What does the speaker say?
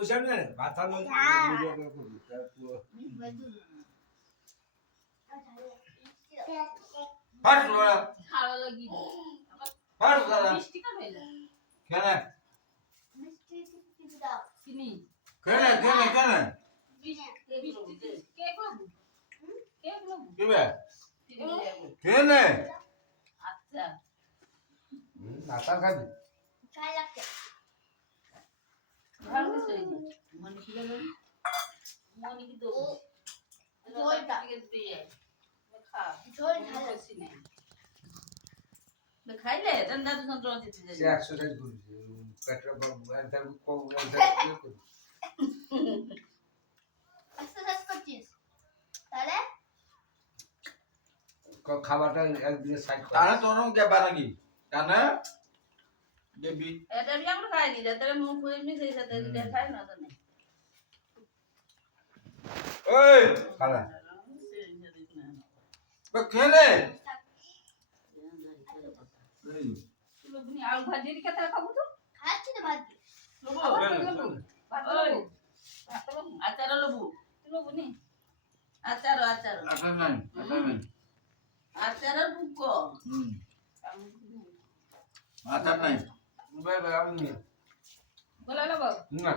বুঝাম না ভাতা না ফাট ওরা খাওয়া লাগি ফাট ওরা মিষ্টি খাবে না কেন মিষ্টি কিছু দাও চিনি কেন মিষ্টি কেক লাগবে কেক লাগবে কিবে চিনি লাগবে কেন আচ্ছা নাতা খাবি খাই লাগছে ভালো করে মনে কি গেল মনে কি দেবো ঝোলটা। দিয়ে খা ঝোল ঢালো। খাইলে ঠান্ডা তো যন্ত্রণা দিতে সে যাবে এক্সারসাইজ করছে পেটটা এন্টার কম এক্সারসাইজ করছিস তাহলে খাবারটা একদিকে সাইড কর তারা তোর কেবা নাকি কেন দেবি এটা আমি আমরা খাইনি যাতে মুখ খুলে মিশে সাথে দিতে খাই না তো নেই ওই খালা কেনে আলু ভাজি রেখে তাহলে খাবো তো খাচ্ছি তো ভাত দিয়ে। আচার লবু লবু নি আচার আচার আটা নাই আচার বুক আটা নাই বাই বাই আমি বলা বাবা না